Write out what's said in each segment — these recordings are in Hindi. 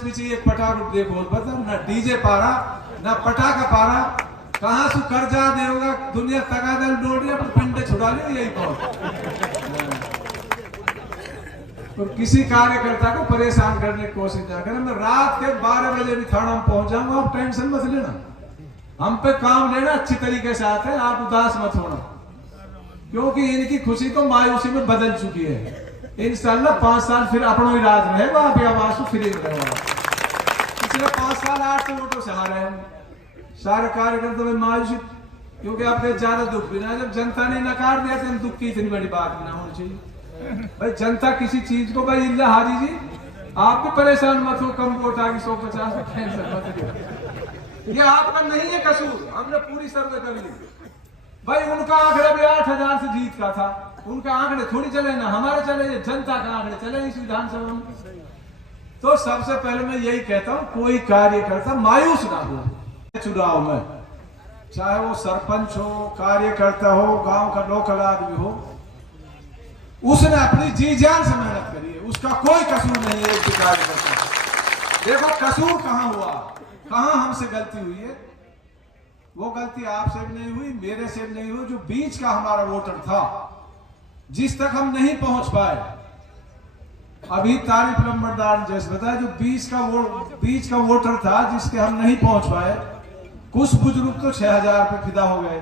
पीछे एक पटाख दे बोल बता ना डीजे पारा ना पटाखा पारा कहाँ से कर्जा देगा दुनिया तगादल डोड़ रही पिंड छुड़ा ली यही बहुत। और किसी कार्यकर्ता को परेशान करने की कोशिश ना करें। मैं रात के 12 बजे भी थाना में पहुंच जाऊंगा, आप टेंशन मत लेना, हम पे काम लेना अच्छी तरीके से आते हैं, आप उदास मत होना, क्योंकि इनकी खुशी तो मायूसी में बदल चुकी है। इंशाल्लाह 5 साल फिर अपनों ही राज रहेगा, आप आवाज को फ्री में रहेगा। पिछले 5 साल 8 वोटों से हारे हम सारे कार्यकर्ता में मायूसी, क्योंकि आपके ज्यादा दुख भी ना, जब जनता ने नकार दिया तो दुख की इतनी बड़ी बात भी ना होनी चाहिए। भाई जनता किसी चीज को, भाई इल्ला हारी जी आप भी परेशान मत हो, कम वोट आ गई 150 टेंशन मत लो, ये आपका नहीं है कसूर, हमने पूरी सर्वे कर ली। भाई उनका आंकड़े भी 8000 से जीत का था, उनका आंकड़े थोड़ी चले ना, हमारे चले, जनता का आंकड़े चले इस विधानसभा में। तो सबसे पहले मैं यही कहता हूं, कोई कार्यकर्ता मायूस ना हो चुनाव में, चाहे वो सरपंच हो, कार्यकर्ता हो, गांव का लोकल आदमी हो, उसने अपनी जी जान से मेहनत करी है, उसका कोई कसूर नहीं है। एक भी कार्यकर्ता देखो कसूर कहां हुआ, कहां हमसे गलती हुई है, वो गलती आपसे भी नहीं हुई, मेरे से भी नहीं हुई, जो बीच का हमारा वोटर था जिस तक हम नहीं पहुंच पाए। अभी तारीफ नंबरदार जैसे बताया, जो बीच का वोटर था जिसके हम नहीं पहुंच पाए, कुछ बुजुर्ग तो 6000 पे फिदा हो गए,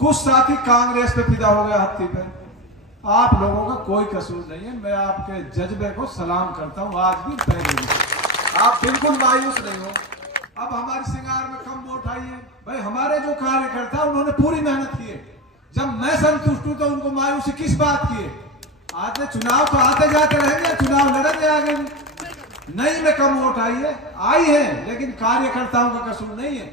कुछ साथी कांग्रेस पे फिदा हो गए हत्ती पे। आप लोगों का कोई कसूर नहीं है, मैं आपके जज्बे को सलाम करता हूं आज भी पहले, आप बिल्कुल मायूस नहीं हो। अब हमारी सिंगार में कम वोट आई है, भाई हमारे जो कार्यकर्ता उन्होंने पूरी मेहनत की है, जब मैं संतुष्ट हूं तो उनको मायूसी किस बात की है। आते चुनाव तो आते जाते रहेंगे, चुनाव लड़ेंगे आगे भी, नहीं में कम वोट आई है, लेकिन कार्यकर्ताओं का कसूर नहीं है।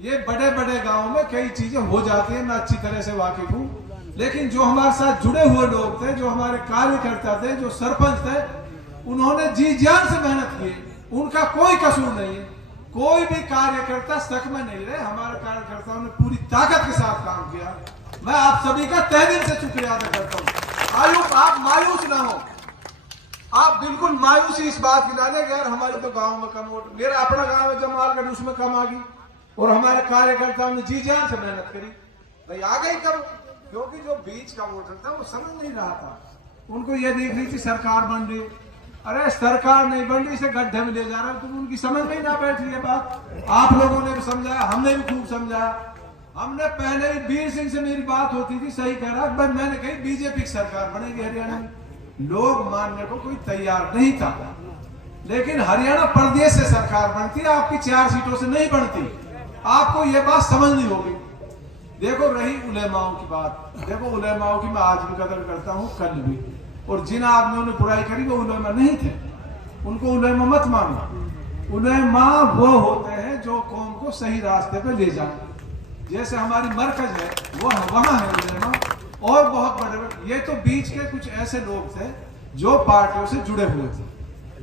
ये बड़े बड़े गांव में कई चीजें हो जाती है, मैं अच्छी तरह से वाकिफ हूं, लेकिन जो हमारे साथ जुड़े हुए लोग थे, जो हमारे कार्यकर्ता थे, जो सरपंच थे, उन्होंने जी जान से मेहनत की, उनका कोई कसूर नहीं है। कोई भी कार्यकर्ता शक में नहीं रहे, हमारे कार्यकर्ताओं ने पूरी ताकत के साथ काम किया। मैं आप सभी का तहे दिल से शुक्रिया अदा करता हूँ। आप मायूस ना हो, आप बिल्कुल मायूसी इस बात की ना लें कि यार हमारे तो गांव में कम वोट, मेरा अपना गांव है जमालगढ़, उसमें कम आ गई, और हमारे कार्यकर्ताओं ने जी जान से मेहनत करी, भाई आ गई कम, क्योंकि जो बीच का वोटर था वो समझ नहीं रहा था, उनको ये देख रही थी सरकार बन रही, अरे सरकार नहीं बन रही, इसे गड्ढे में ले जा रहा है, तुम उनकी समझ में ही ना बैठ रही है बात। आप लोगों ने भी समझाया, हमने भी खूब समझाया, हमने पहले ही वीर सिंह से मेरी बात होती थी, सही कह रहा, भाई मैंने कही बीजेपी की सरकार बनेगी हरियाणा में, लोग मानने को कोई तैयार नहीं था, लेकिन हरियाणा प्रदेश से सरकार बनती, आपकी 4 सीटों से नहीं बनती, आपको ये बात समझनी होगी। देखो रही उलेमाओं की बात, देखो उलेमाओं की मैं आज भी कदर करता हूँ, कल भी, और जिन आदमियों ने बुराई करी वो उलेमा नहीं थे, उनको उलेमा मत मानो। उलेमा वो होते हैं जो कौम को सही रास्ते पे ले जाए, जैसे हमारी मरकज है वो वहां है उलेमा, और बहुत बड़े, ये तो बीच के कुछ ऐसे लोग थे जो पार्टियों से जुड़े हुए थे,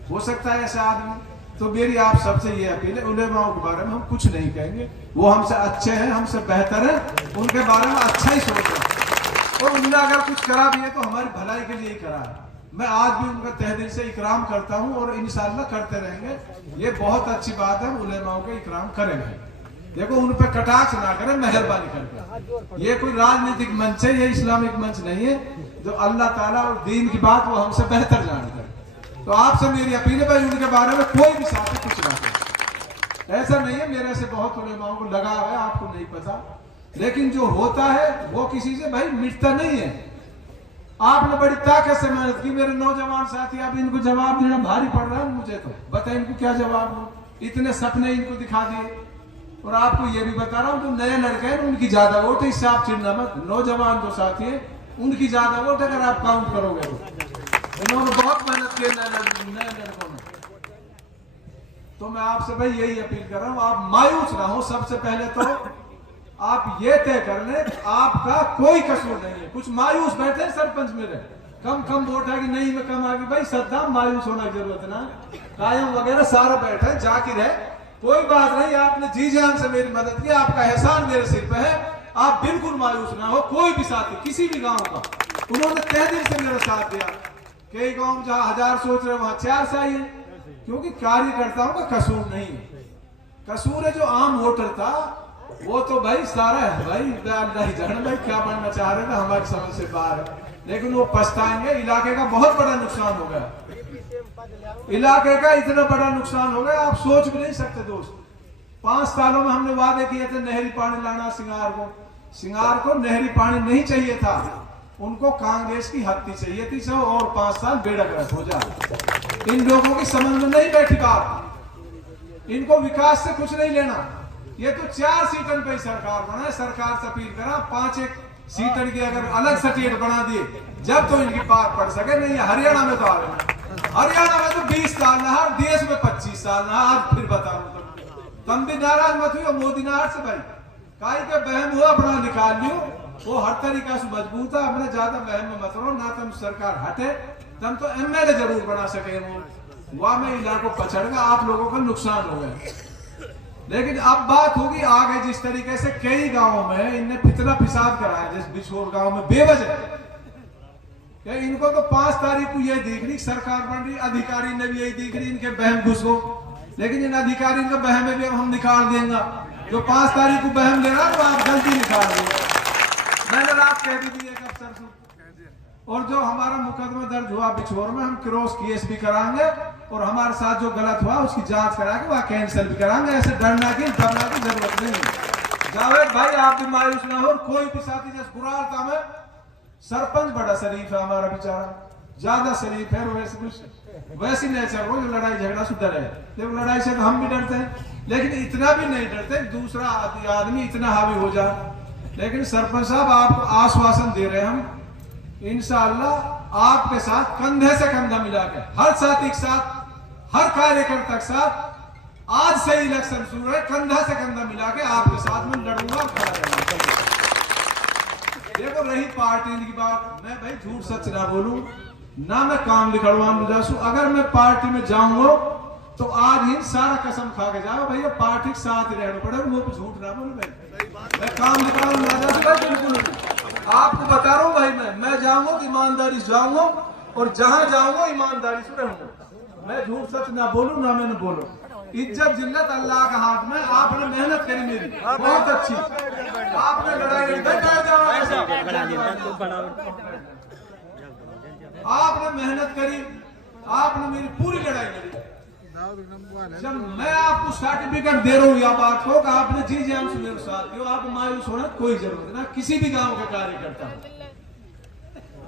हो सकता है ऐसे आदमी। तो मेरी आप सबसे ये अपील है, उलेमाओं के बारे में हम कुछ नहीं कहेंगे, वो हमसे अच्छे हैं, हमसे बेहतर है, उनके बारे में अच्छा ही सोचें, और उन्होंने अगर कुछ करा भी है तो हमारी भलाई के लिए ही करा है। मैं आज भी उनका तहे दिल से इकराम करता हूं, और इंशाल्लाह करते रहेंगे, ये बहुत अच्छी बात है, उलेमाओं का इकराम करेंगे। देखो उन पर कटाक्ष ना करें, मेहरबानी करके, ये कोई राजनीतिक मंच है, ये इस्लामिक मंच नहीं है, जो अल्लाह ताला और दीन की बात वो हमसे बेहतर जानते हैं। तो आपसे मेरी अपील है भाई, उनके बारे में कोई भी साथी कुछ ना करे, ऐसा नहीं है, मेरे से बहुत उलेमाओं को लगाव है, आपको नहीं पता, लेकिन जो होता है वो किसी से भाई मिटता नहीं है। आपने बड़ी ताकत से मेहनत की, मेरे नौजवान साथी, अब इनको जवाब देना भारी पड़ रहा है मुझे, तो बताए इनको क्या जवाब दो, इतने सपने इनको दिखा दिए, और आपको ये भी बता रहा हूँ, जो नए लड़के हैं उनकी ज्यादा वोट है, इससे आप चिढ़ना मत, नौजवान जो साथी है उनकी ज्यादा वोट अगर आप काउंट करोगे तो, इन्होंने बहुत मेहनत की नए लड़कों ने। तो मैं आपसे भाई यही अपील कर रहा हूं, आप मायूस ना हो, सबसे पहले तो आप ये तय कर ले आपका कोई कसूर नहीं है। कुछ मायूस बैठे सरपंच मेरे, कम वोट आ गई, नहीं में कम आ गई, भाई सद्दाम मायूस होना की जरूरत ना, कायम वगैरह सारा बैठे, जाकिर है, कोई बात नहीं, आपने जी जान से मेरी मदद की, आपका एहसान मेरे सिर पे है, आप बिल्कुल मायूस ना हो। कोई भी साथी किसी भी गांव का, उन्होंने तहे दिल से मेरा साथ दिया, कई गांव जहां 1000 सोच रहे वहां 4 सही है, क्योंकि कार्यकर्ताओं का कसूर नहीं है, कसूर है जो आम वोटर था, वो तो भाई सारा है भाई, नहीं जान भाई क्या बनना चाह रहे थे, हमारी समझ से बाहर है, लेकिन वो पछताएंगे। इलाके का बहुत बड़ा नुकसान हो गया, इलाके का इतना बड़ा नुकसान हो गया आप सोच भी नहीं सकते दोस्त। 5 सालों में हमने वादे किए थे नहरी पानी लाना, सिंगार को नहरी पानी नहीं चाहिए था, उनको कांग्रेस की हत्ती चाहिए थी, सब और 5 साल बेड़क हो जाए। इन लोगों की समझ में नहीं बैठी बात, इनको विकास से कुछ नहीं लेना। ये तो 4 सीटन पे सरकार बना, सरकार से अपील करा 5-1 सीटन की अगर अलग स्टेट बना दिए जब तो इनकी बात पड़ सके। नहीं हरियाणा में तो आ गए, हरियाणा में तो 20 साल ना, देश में 25 साल ना। आज फिर बता रहा तुम भी नाराज मत हुई मोदी नाराज से भाई, काई के बहम हुआ अपना निकाल लियो, वो हर तरीका से मजबूत है, अपने ज्यादा बहम में मत रहो ना। तुम सरकार हटे तुम तो एमएलए जरूर बना सके, वहां में इलाकों पछड़ेगा, आप लोगों का नुकसान हो गया। लेकिन अब बात होगी आगे, जिस तरीके से कई गांवों में इनने फितना फिसाद कराया, जैसे बिछोर गांव में बेवजह, इनको तो 5 तारीख को ये दिख रही सरकार बन रही, अधिकारी ने भी यही दिख रही इनके बहम घुस गो, लेकिन इन अधिकारी का बहम में भी अब हम निकाल देंगे। जो 5 तारीख को बहम दे रहा तो आप जल्दी निकाल देंगे। मैंने रात कह भी दी एक अफसर को, और जो हमारा मुकदमा दर्ज हुआ बिछोर में, हम क्रॉस केस भी कराएंगे और हमारे साथ जो गलत हुआ उसकी जांच करा के वह कैंसिल भी कराएंगे। ऐसे डरना की डरना की जरूरत नहीं। जावेद भाई आप भी मायूस ना हो, कोई भी साथी जैसे गुरारता में सरपंच बड़ा शरीफ है हमारा बेचारा, ज्यादा शरीफ है, वैसी नेचर हो जो लड़ाई झगड़ा से डरे। देखो लड़ाई से तो हम भी डरते हैं, लेकिन इतना भी नहीं डरते दूसरा आदमी इतना हावी हो जाए। लेकिन सरपंच साहब आपको आश्वासन दे रहे हैं हम, इंशाअल्लाह आपके साथ कंधे से कंधा मिला के, हर साथी के साथ, हर कार्यकर्ता के साथ, आज से इलेक्शन शुरू है, कंधा से कंधा मिला के आपके साथ में लड़ूंगा, खड़ा रहूंगा। देखो रही पार्टी की बात, मैं भाई झूठ सच ना बोलूं ना, मैं काम लिखड़वा जासू। अगर मैं पार्टी में जाऊंगा तो आज ही सारा कसम खा के जाओ भैया पार्टी के साथ ही रहना पड़ेगा, वो झूठ ना बोलूं भाई, मैं काम लिखड़वा जासू भाई, बिल्कुल आपको बता रहा हूँ भाई। मैं जाऊंगा ईमानदारी से जाऊंगा और जहां जाऊंगा ईमानदारी से रहूंगा, मैं झूठ सच ना बोलूं ना मैंने बोलो। इज्जत जिल्लत अल्लाह का हाथ में, आपने मेहनत करी मेरी बहुत अच्छी, आपने लड़ाई आपने मेहनत करी, आपने मेरी पूरी लड़ाई लड़ी। जब मैं आपको सर्टिफिकेट दे रहा हूँ या बात को कि आपने जी जान से मेरे साथ दियो, आप मायूस होना कोई जरूरत ना, किसी भी गांव के कार्यकर्ता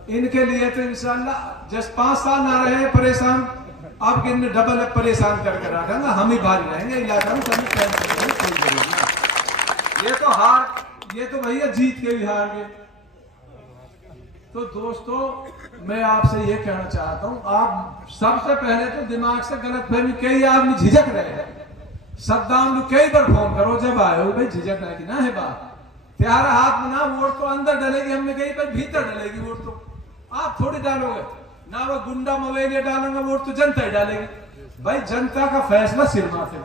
इनके लिए तो इंशाल्लाह जैसे 5 साल ना रहे परेशान, अब इनने डबल परेशान करके रखा ना, हम ही भारी रहेंगे इलाका में, कभी कोई जरूरत नहीं। ये तो हार, ये तो भैया जीत के भी हार गए। तो दोस्तों मैं आपसे ये कहना चाहता हूँ, आप सबसे पहले तो दिमाग से गलतफहमी, कई आदमी झिझक रहे हैं, सद्दाम कई बार फोन करो जब आए हो भाई झिझक रहे कि ना है बात, त्यारा हाथ में ना वोट तो अंदर डलेगी, हमने कही भाई भीतर डलेगी वोट, तो आप थोड़ी डालोगे ना, वो गुंडा मवेलिया डालेंगे वोट तो जनता ही डालेगी। भाई जनता का फैसला सिर माथे,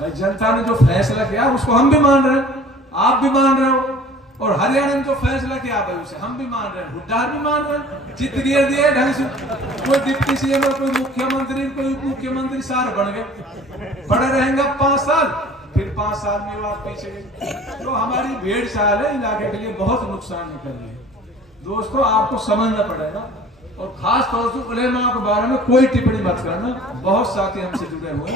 भाई जनता ने जो फैसला किया उसको हम भी मान रहे हैं, आप भी मान रहे हो, और हरियाणा ने जो फैसला किया भाई उसे हम भी मान रहे हैं, हुड्डा भी मान रहे हैं, चित गिर दिए ढंग से, कोई डिप्टी सीएम और कोई मुख्यमंत्री, कोई उप मुख्यमंत्री सारे बन गए, बड़े रहेंगे 5 साल, फिर 5 साल में बात पीछे गई। तो हमारी 1.5 साल है इलाके के लिए बहुत नुकसान कर रही है। दोस्तों आपको समझना पड़ेगा, और खास तौर से उलेमा के बारे में कोई टिप्पणी मत करना। बहुत साथी हमसे जुड़े हुए,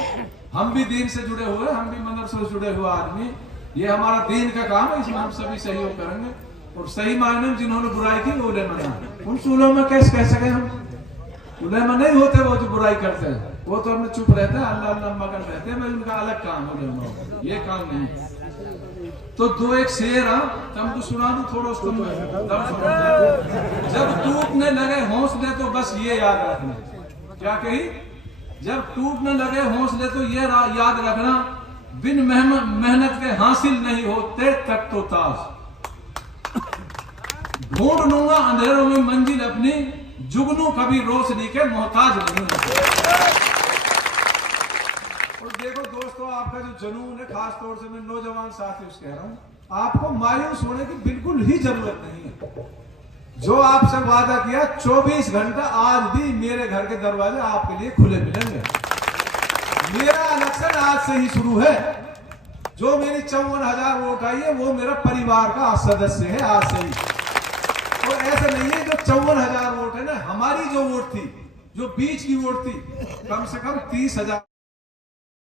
हम भी दीन से जुड़े हुए, हम भी मदरसे से जुड़े हुए आदमी, ये हमारा दीन का काम है, इसमें हम सभी सहयोग करेंगे। और सही मायने में जिन्होंने बुराई की वो उलेमा नहीं, उन सूलों में कैसे कह सके हम, उलेमा नहीं होते वो जो बुराई करते हैं, वो तो हमने चुप रहते हैं, अल्लाह अल्लाह मगर रहते हैं, उनका अलग काम हो, ये काम नहीं। तो 2-1 शेर तुमको सुना दूं थोड़ा, तुम जब टूटने लगे हौसले तो बस ये याद रखना, क्या कही, जब टूटने लगे हौसले तो ये याद रखना, बिन मेहनत के हासिल नहीं होते तक तो ताज, ढूंढ लूंगा अंधेरों में मंजिल अपनी, जुगनू कभी रोशनी के मोहताज नहीं होते। और देखो दोस्तों आपका जो जुनून है, खास तौर से मैं नौजवान साथी कह रहा हूँ, आपको मायूस होने की बिल्कुल ही जरूरत नहीं है। जो आपसे वादा किया 24 घंटा आज भी मेरे घर के दरवाजे आपके लिए खुले मिलेंगे। मेरा इलेक्शन आज से ही शुरू है। जो मेरी 54,000 वोट आई है वो मेरा परिवार का सदस्य है आज से ही। तो ऐसा नहीं है जो 54,000 वोट है ना, हमारी जो वोट थी, जो बीच की वोट थी, कम से कम 30,000